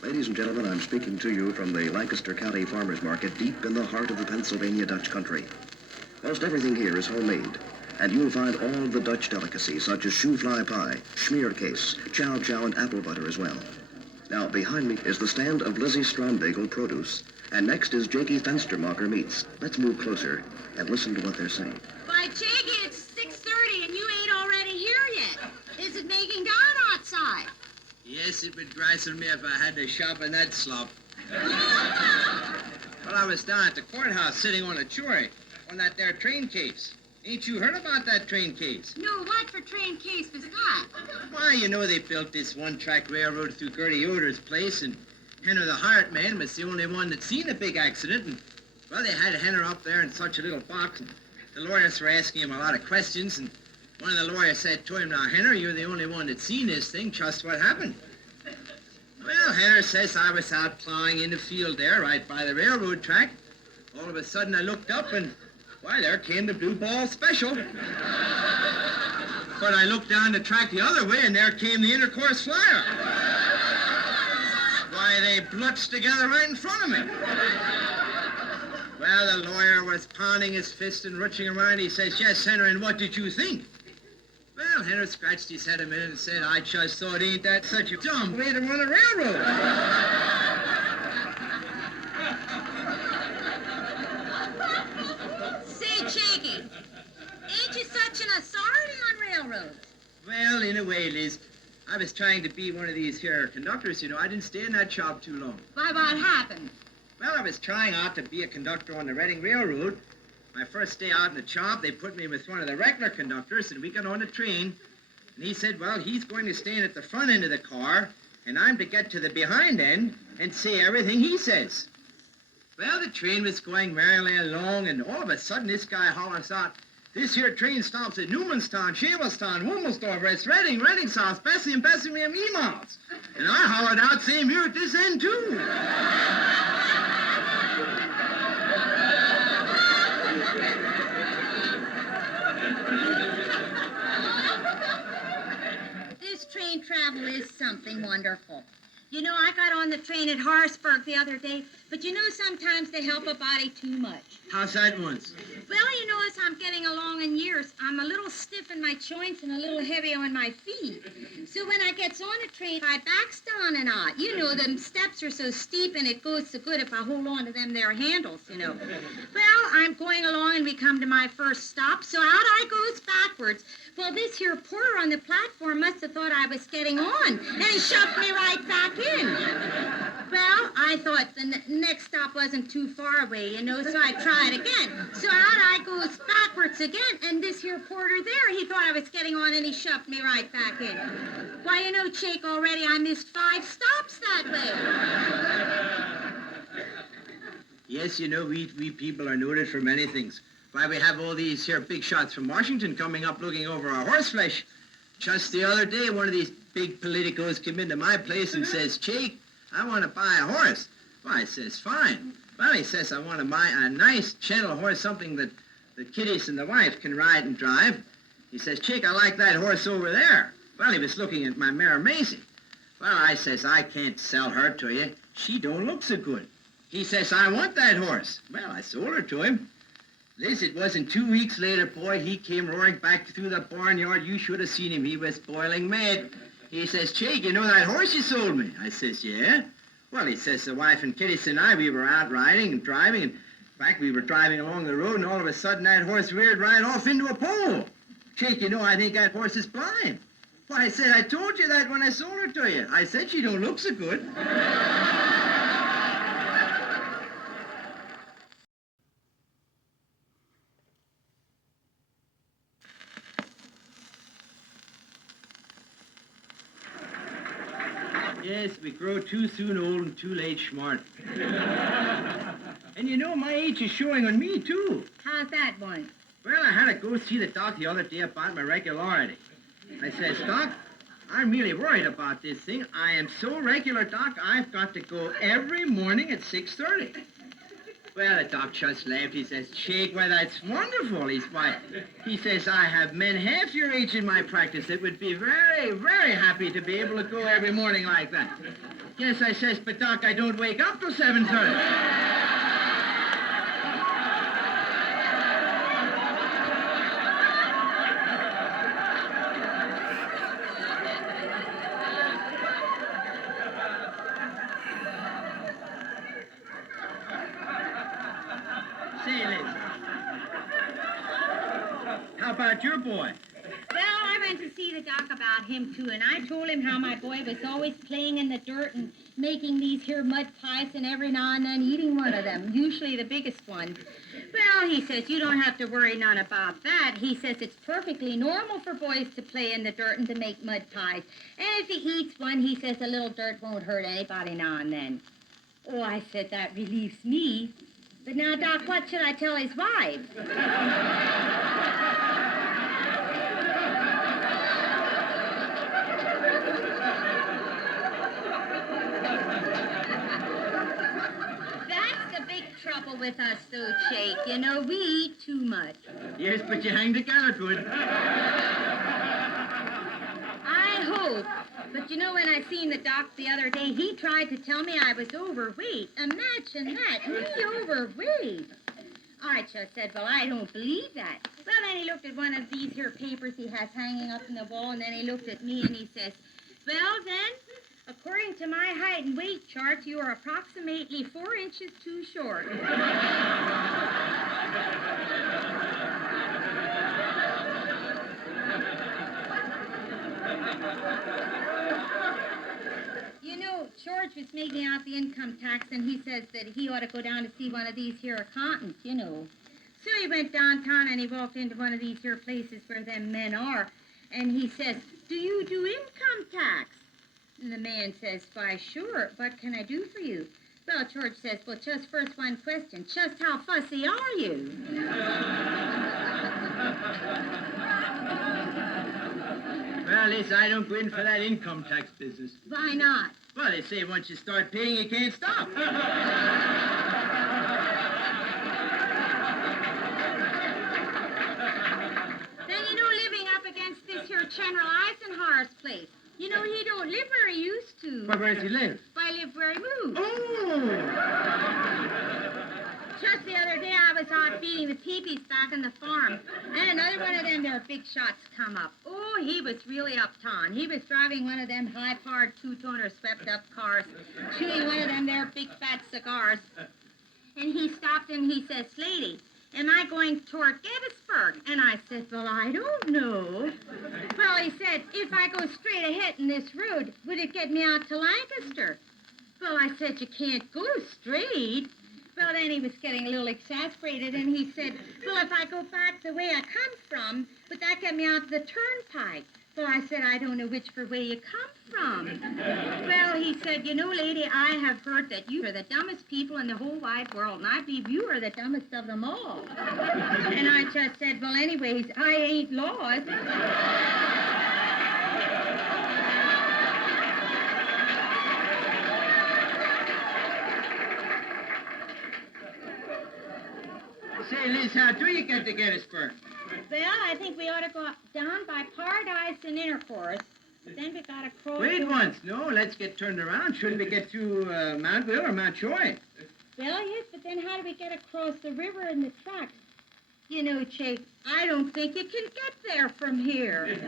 Ladies and gentlemen, I'm speaking to you from the Lancaster County Farmers Market deep in the heart of the Pennsylvania Dutch country. Most everything here is homemade, and you'll find all the Dutch delicacies such as shoe-fly pie, schmearcase, chow-chow, and apple butter as well. Now, behind me is the stand of Lizzie Strumbagle produce, and next is Jakie Fennstermaker meats. Let's move closer and listen to what they're saying. Why, Jakie, it's 6:30 and you ain't already here yet. Is it making down outside? Yes, it would gristle me if I had to shop in that slop. Well, I was down at the courthouse sitting on a jury on that there train case. Ain't you heard about that train case? No, what for train case was that? Why, you know they built this one-track railroad through Gertie Yoder's place, and Henry the hired man was the only one that seen the big accident, and, well, they had Henry up there in such a little box, and the lawyers were asking him a lot of questions, and one of the lawyers said to him, "Now, Henry, you're the only one that's seen this thing. Just what happened?" Well, Henry says, "I was out plowing in the field there, right by the railroad track. All of a sudden, I looked up, and, why, there came the blue ball special. But I looked down the track the other way, and there came the intercourse flyer. Why, they blutched together right in front of me." Well, the lawyer was pounding his fist and rutching around. He says, "Yes, Henry, and what did you think?" Well, Henry scratched his head a minute and said, "I just thought ain't that such a dumb way to run a railroad." Say, Jakie, ain't you such an authority on railroads? Well, in a way, Liz, I was trying to be one of these here conductors, you know. I didn't stay in that shop too long. Why, what happened? Well, I was trying out to be a conductor on the Reading Railroad. My first day out in the job, they put me with one of the regular conductors, and we got on the train. And he said, well, he's going to stand at the front end of the car, and I'm to get to the behind end and say everything he says. Well, the train was going merrily along, and all of a sudden, this guy hollers out, "This here train stops at Newmanstown, Shavelstown, Womelsdorf, West Reading, Reading South, Bessie, and Bessingham, Emails." And I hollered out, "Same here at this end, too." This train travel is something wonderful. You know, I got on the train at Harrisburg the other day, but you know sometimes they help a body too much. How's that once? Well, you know, as I'm getting along in years, I'm a little stiff in my joints and a little heavy on my feet. So when I gets on a train, I backs down and out. You know, them steps are so steep and it goes so good if I hold on to them there handles, you know. Well, I'm going along and we come to my first stop, so out I goes backwards. Well, this here porter on the platform must have thought I was getting on, and he shoved me right back in. Well, I thought the next stop wasn't too far away, you know, so I tried again. So out I goes backwards again, and this here porter there, he thought I was getting on, and he shoved me right back in. Why, you know, Jake, already I missed 5 stops that way. Yes, you know, we people are noted for many things. Why, we have all these here big shots from Washington coming up looking over our horseflesh. Just the other day, one of these big politicos came into my place and says, "Jake, I want to buy a horse." Well, I says, "Fine." Well, he says, "I want to buy a nice, gentle horse, something that the kiddies and the wife can ride and drive." He says, "Jake, I like that horse over there." Well, he was looking at my mare, Maisie. Well, I says, "I can't sell her to you. She don't look so good." He says, "I want that horse." Well, I sold her to him. Liz, it wasn't 2 weeks later, boy, he came roaring back through the barnyard. You should have seen him. He was boiling mad. He says, "Jake, you know that horse you sold me?" I says, "Yeah." Well, he says, "The wife and kiddies and I, we were out riding and driving, and in fact, we were driving along the road, and all of a sudden that horse reared right off into a pole. Jake, you know, I think that horse is blind." Well, I said, "I told you that when I sold her to you." I said, "She don't look so good." Yes, we grow too soon old and too late smart. And you know, my age is showing on me, too. How's that one? Well, I had to go see the doc the other day about my regularity. I says, "Doc, I'm really worried about this thing. I am so regular, Doc, I've got to go every morning at 6:30. Well, the doc just laughed. He says, Jake, why, that's wonderful. He says, I have men half your age in my practice that would be very, very happy to be able to go every morning like that. Yes, I says, but Doc, I don't wake up till 7:30. Say, Liz, how about your boy? Well, I went to see the doc about him, too, and I told him how my boy was always playing in the dirt and making these here mud pies and every now and then eating one of them, usually the biggest one. Well, he says, you don't have to worry none about that. He says it's perfectly normal for boys to play in the dirt and to make mud pies. And if he eats one, he says a little dirt won't hurt anybody now and then. Oh, I said, that relieves me. But now, Doc, what should I tell his wife? That's the big trouble with us, though, Jake. You know, we eat too much. Yes, but you hang together good. I hope. But you know, when I seen the doc the other day, he tried to tell me I was overweight. Imagine that, me overweight. I just said, well, I don't believe that. Well, then he looked at one of these here papers he has hanging up in the wall, and then he looked at me and he says, well, then, according to my height and weight chart, you are approximately 4 inches too short. You know, George was making out the income tax, and he says that he ought to go down to see one of these here accountants, you know. So he went downtown, and he walked into one of these here places where them men are, and he says, do you do income tax? And the man says, why, sure. What can I do for you? Well, George says, well, just first one question. Just how fussy are you? Well, Liz, I don't go in for that income tax business. Why not? Well, they say once you start paying, you can't stop. Then, you know, living up against this here General Eisenhower's place, you know, he don't live where he used to. Well, where does he live? I live where he moved. Oh! Just the other day, I was out feeding the teepees back on the farm, and another one of them there big shots come up. Oh, he was really uptown. He was driving one of them high-powered two-toner swept-up cars, chewing one of them there big fat cigars. And he stopped and he says, lady, am I going toward Gettysburg? And I said, well, I don't know. Well, he said, if I go straight ahead in this road, would it get me out to Lancaster? Well, I said, you can't go straight. Well, then he was getting a little exasperated, and he said, well, if I go back the way I come from, would that get me out to the turnpike? So I said, I don't know which way you come from. Well, he said, you know, lady, I have heard that you are the dumbest people in the whole wide world, and I believe you are the dumbest of them all. And I just said, well, anyways, I ain't lost. Say, Liz, how do you get to Gettysburg? Well, I think we ought to go down by Paradise and Intercourse. But then we got to cross... Wait once. No, let's get turned around. Shouldn't we get through Mount Will or Mount Joy? Well, yes, but then how do we get across the river and the tracks? You know, Jake, I don't think you can get there from here.